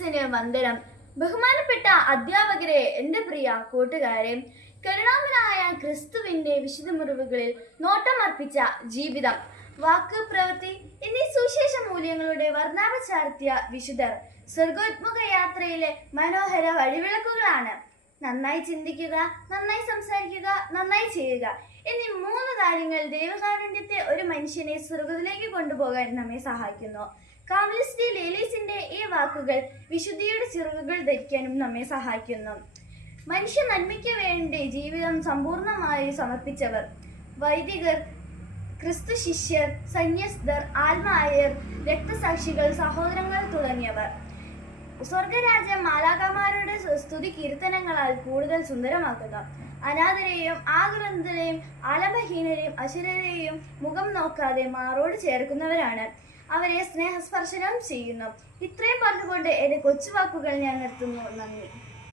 മിസ്സിന് വന്ദനം. ബഹുമാനപ്പെട്ട അധ്യാപകരെ, എൻ്റെ പ്രിയ കൂട്ടുകാരെ, കരുണാമനായ ക്രിസ്തുവിന്റെ വിശുദ്ധ മുറിവുകളിൽ നോട്ടമർപ്പിച്ച ജീവിതം, വാക്ക്, പ്രവൃത്തി എന്നീ സുവിശേഷ മൂല്യങ്ങളുടെ വർണ്ണാഭ ചാർത്തിയ വിശുദ്ധർ സ്വർഗോത്മുഖ യാത്രയിലെ മനോഹര വഴിവിളക്കുകളാണ്. നന്നായി ചിന്തിക്കുക, നന്നായി സംസാരിക്കുക, നന്നായി ചെയ്യുക എന്നീ 3 കാര്യങ്ങൾ ദൈവകാരുണ്യത്തെ ഒരു മനുഷ്യനെ സ്വർഗത്തിലേക്ക് കൊണ്ടുപോകാൻ നമ്മെ സഹായിക്കുന്നു. കാർമലിസ്റ്റ് ലേലീസിന്റെ ഈ വാക്കുകൾ വിശുദ്ധിയുടെ ചിറകുകൾ ധരിക്കാനും നമ്മെ സഹായിക്കുന്നു. മനുഷ്യ നന്മയ്ക്ക് വേണ്ടി ജീവിതം സമ്പൂർണമായി സമർപ്പിച്ചവർ, വൈദികർ, ക്രിസ്തു ശിഷ്യർ, സന്യസ്തർ, ആത്മായർ, രക്തസാക്ഷികൾ, സഹോദരങ്ങൾ തുടങ്ങിയവർ സ്വർഗരാജ്യം മാലാഖമാരുടെ സ്തുതി കീർത്തനങ്ങളാൽ കൂടുതൽ സുന്ദരമാക്കുന്നു. അനാഥരെയും ആകുലന്തരെയും ആലംബഹീനരെയും അശുരരെയും മുഖം നോക്കാതെ മാറോട് ചേർക്കുന്നവരാണ്. അവരെ സ്നേഹസ്പർശനം ചെയ്യുന്നു. ഇത്രയും പറഞ്ഞുകൊണ്ട് എന്റെ കൊച്ചുവാക്കുകൾ ഞാൻ നിർത്തുന്നു. നന്ദി.